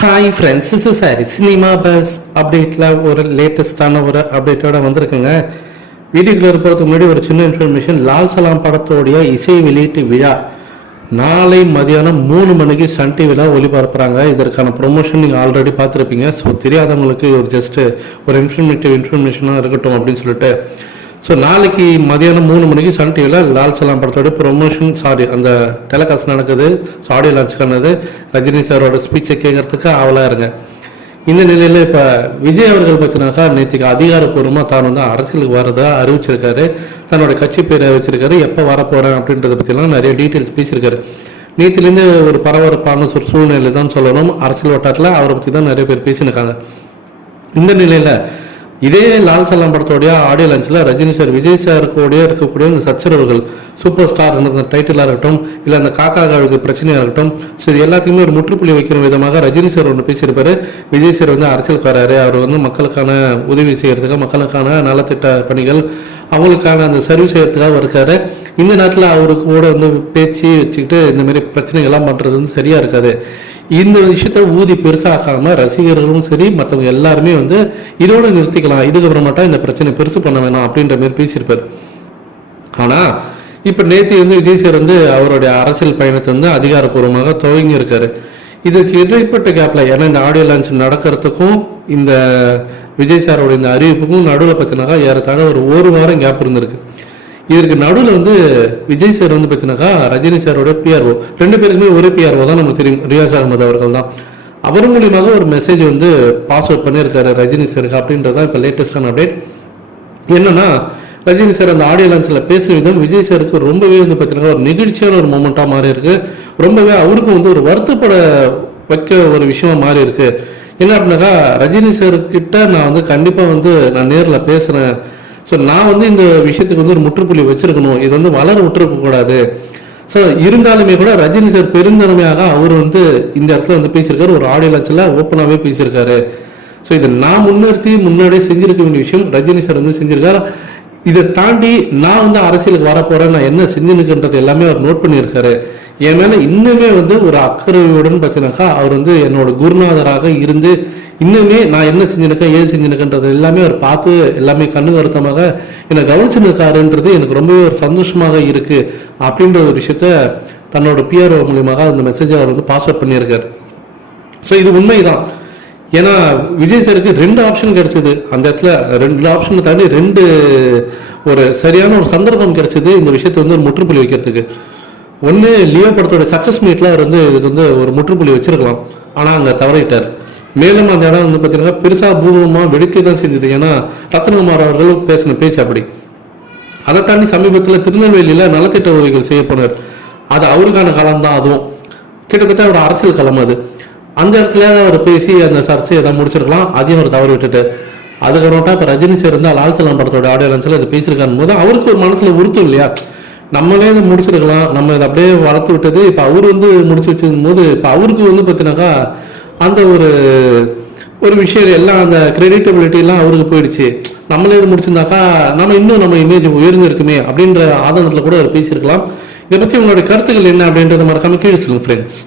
Hi friends is sorry cinema buzz அப்டேட்டில் ஒரு லேட்டஸ்டான ஒரு அப்டேட்டோட வந்திருக்குங்க. வீடியோக்குள்ள போகிறதுக்கு முன்னாடி ஒரு சின்ன இன்ஃபர்மேஷன் லால் சலாம் படத்தோடைய இசை வெளியீட்டு விழா நாளை மதியானம் மூணு மணிக்கு சன் டிவியில் ஒளிபரப்புறாங்க. இதற்கான ப்ரொமோஷன் நீங்கள் ஆல்ரெடி பார்த்துருப்பீங்க. ஸோ தெரியாதவங்களுக்கு ஒரு ஜஸ்ட்டு ஒரு இன்ஃபர்மேட்டிவ் இன்ஃபர்மேஷனாக இருக்கட்டும் அப்படின்னு சொல்லிட்டு ஸோ நாளைக்கு மதியானம் மூணு மணிக்கு சன் டிவியில் லால் சலாம் படத்தோட ப்ரொமோஷன் சாரி அந்த டெலகாஸ்ட் நடக்குது. ஸோ ஆடியோ லான்ச் பண்ணது ரஜினி சாரோட ஸ்பீச்சை கேட்கறதுக்கு ஆவலாக இருங்க. இந்த நிலையில் இப்போ விஜய் அவர்கள் பார்த்தினாக்கா நேற்றுக்கு அதிகாரப்பூர்வமாக தான் வந்து அரசியலுக்கு வரதா அறிவிச்சிருக்காரு. தன்னோட கட்சி பேரை வச்சிருக்காரு. எப்போ வரப்போகிறேன் அப்படின்றத பற்றிலாம் நிறைய டீட்டெயில்ஸ் பேசியிருக்காரு. நேற்றுலேருந்து ஒரு பரபரப்பான ஒரு சூழ்நிலை தான் சொல்லணும். அரசியல் வட்டாரத்தில் அவரை பற்றி தான் நிறைய பேர் பேசியிருக்காங்க இந்த நிலையில் இதே லால் சலாம் படத்தோடைய ஆடியோ லான்ச்சில் ரஜினி சார் விஜய் சாருக்கூடய இருக்கக்கூடிய இந்த சச்சரவுகள் சூப்பர் ஸ்டார் அந்த டைட்டிலாக இருக்கட்டும் இல்லை அந்த காக்கா காழுக்கு பிரச்சனையாக இருக்கட்டும் ஸோ இது எல்லாத்தையுமே ஒரு முற்றுப்புள்ளி வைக்கிற விதமாக ரஜினி சார் ஒன்று பேசியிருப்பாரு. விஜய் சார் வந்து அரசியலுக்கு வராரு அவர் வந்து மக்களுக்கான உதவி செய்யறதுக்கு மக்களுக்கான நலத்திட்ட பணிகள் அவங்களுக்கான அந்த சர்வீஸ் செய்யறதுக்காக இருக்காரு. இந்த நேரத்தில் அவருக்கு கூட வந்து பேச்சு வச்சுக்கிட்டு இந்த மாதிரி பிரச்சனைகள்லாம் பண்ணுறது வந்து சரியாக இருக்காது. இந்த விஷயத்த ஊதி பெருசாகாம ரசிகர்களும் சரி மற்றவங்க எல்லாருமே வந்து இதோட நிறுத்திக்கலாம் இதுக்கப்புறமாட்டா இந்த பிரச்சனை பெருசு பண்ண வேணாம் அப்படின்ற மாதிரி பேசியிருப்பார். ஆனா இப்ப நேத்தி வந்து விஜய் சார் வந்து அவருடைய அரசியல் பயணத்தை வந்து அதிகாரப்பூர்வமாக துவங்கி இருக்காரு இதுக்கு இடைப்பட்ட கேப்ல ஏன்னா இந்த ஆடியோ லான்ச் நடக்கிறதுக்கும் இந்த விஜய் சாரோட இந்த அறிவிப்புக்கும் நடுவில் பார்த்தினாக்கா ஏறத்தாழ ஒரு ஒரு வாரம் கேப் இருந்திருக்கு. இதற்கு நடுவில் வந்து விஜய் சார் வந்து பார்த்தீங்கன்னாக்கா ரஜினி சாரோட பிஆர்ஓ ரெண்டு பேருக்குமே ஒரே பிஆர்ஓ தான் நமக்கு தெரியும். ரியாஸ் அகமது அவர்கள் தான். அவர் மூலியமாக ஒரு மெசேஜ் வந்து பாஸ் அவுட் பண்ணியிருக்காரு ரஜினி சாருக்கு அப்படின்றது தான் இப்போ லேட்டஸ்டான அப்டேட் என்னன்னா ரஜினி சார் அந்த ஆடியோ லான்ச்சில் பேசும் விதம் விஜய் சாருக்கு ரொம்பவே வந்து பார்த்தீங்கன்னா ஒரு நெகிழ்ச்சியான ஒரு மூமெண்ட்டாக மாறி இருக்கு ரொம்பவே அவருக்கும் வந்து ஒரு வருத்தப்பட வைக்க ஒரு விஷயமா மாறி இருக்கு என்ன அப்படின்னாக்கா ரஜினி சார்கிட்ட நான் வந்து கண்டிப்பாக வந்து நான் நேரில் பேசுகிறேன் ஸோ நான் வந்து இந்த விஷயத்துக்கு வந்து ஒரு முற்றுப்புள்ளி வச்சிருக்கணும். இது வந்து வளர விட்டுருக்கக்கூடாது. ஸோ இருந்தாலுமே கூட ரஜினி சார் பெருந்தன்மையாக அவர் வந்து இந்த இடத்துல வந்து பேசியிருக்காரு. ஒரு ஆடியோ லட்சில் ஓப்பனாகவே பேசியிருக்காரு. ஸோ இதை நான் முன்னிறுத்தி முன்னாடியே செஞ்சிருக்க வேண்டிய விஷயம். ரஜினி சார் வந்து செஞ்சிருக்காரு. இதை தாண்டி நான் வந்து அரசியலுக்கு வர நான் என்ன செஞ்சுனுக்குன்றது எல்லாமே அவர் நோட் பண்ணியிருக்காரு. என் மேல இன்னுமே வந்து ஒரு அக்கறையுடன் பார்த்தீங்கன்னாக்கா அவர் வந்து என்னோட குருநாதராக இருந்து இன்னுமே நான் என்ன செஞ்சிருக்கேன் ஏது செஞ்சிருக்கேன்றது எல்லாமே அவர் பார்த்து எல்லாமே கண்ணு வருத்தமாக என்னை கவனிச்சுருக்காருன்றது எனக்கு ரொம்பவே ஒரு சந்தோஷமாக இருக்கு அப்படின்ற ஒரு விஷயத்த தன்னோட பிஆர்ஓ மூலியமாக அந்த மெசேஜை அவர் வந்து பாஸ்வேர்ட் பண்ணியிருக்காரு. ஸோ இது உண்மைதான். ஏன்னா விஜய் சாருக்கு ரெண்டு ஆப்ஷன் கிடைச்சது. அந்த இடத்துல ரெண்டு ஆப்ஷனை தாண்டி ரெண்டு ஒரு சரியான ஒரு சந்தர்ப்பம் கிடைச்சது இந்த விஷயத்தை வந்து ஒரு முற்றுப்புள்ளி வைக்கிறதுக்கு. ஒன்று லியோ படத்தோட சக்ஸஸ் மீட்ல அவர் வந்து இதுக்கு வந்து ஒரு முற்றுப்புள்ளி வச்சிருக்கலாம். ஆனால் அங்கே தவறிட்டார். மேலும் அந்த இடம் வந்து பார்த்தீங்கன்னா பெருசாக பூகமாக வெடிக்க தான் செஞ்சது ஏன்னா ரத்னகுமார் அவர்கள் பேசின பேச்சு அப்படி. அதை தாண்டி சமீபத்தில் திருநெல்வேலியில் நலத்திட்ட உதவிகள் செய்ய போனார். அது அவருக்கான காலம் தான் அதுவும். கிட்டத்தட்ட ஒரு அரசியல் களம் அது. அந்த இடத்துல அவர் பேசி அந்த சர்ச்சையை எதாவது முடிச்சிருக்கலாம். அதையும் அவர் தவறு விட்டுட்டு. அதுக்கப்புறம்ட்டா இப்போ ரஜினி சார் இருந்தால் லால் சலாம் படத்தோட ஆடியோ லான்ச்சில் இதை பேசியிருக்காரு. போது அவருக்கு ஒரு மனசுல உறுத்தும் இல்லையா? நம்மளே இதை முடிச்சிருக்கலாம். நம்ம இதை அப்படியே வளர்த்து விட்டது. இப்போ அவர் வந்து முடிச்சு வச்சிருக்கும் போது இப்போ அவருக்கு வந்து பார்த்தீங்கன்னாக்கா அந்த ஒரு ஒரு விஷயம் எல்லாம் அந்த கிரெடிட்டபிலிட்டி எல்லாம் அவருக்கு போயிடுச்சு. நம்மளே இது முடிச்சிருந்தாக்கா நம்ம இன்னும் நம்ம இமேஜ் உயர்ந்திருக்குமே அப்படின்ற ஆதங்கத்தில் கூட அவர் பேசியிருக்கலாம். இதை பற்றி உங்களுடைய கருத்துக்கள் என்ன அப்படின்றத மறக்காம கீழே சொல்லுங்க ஃப்ரெண்ட்ஸ்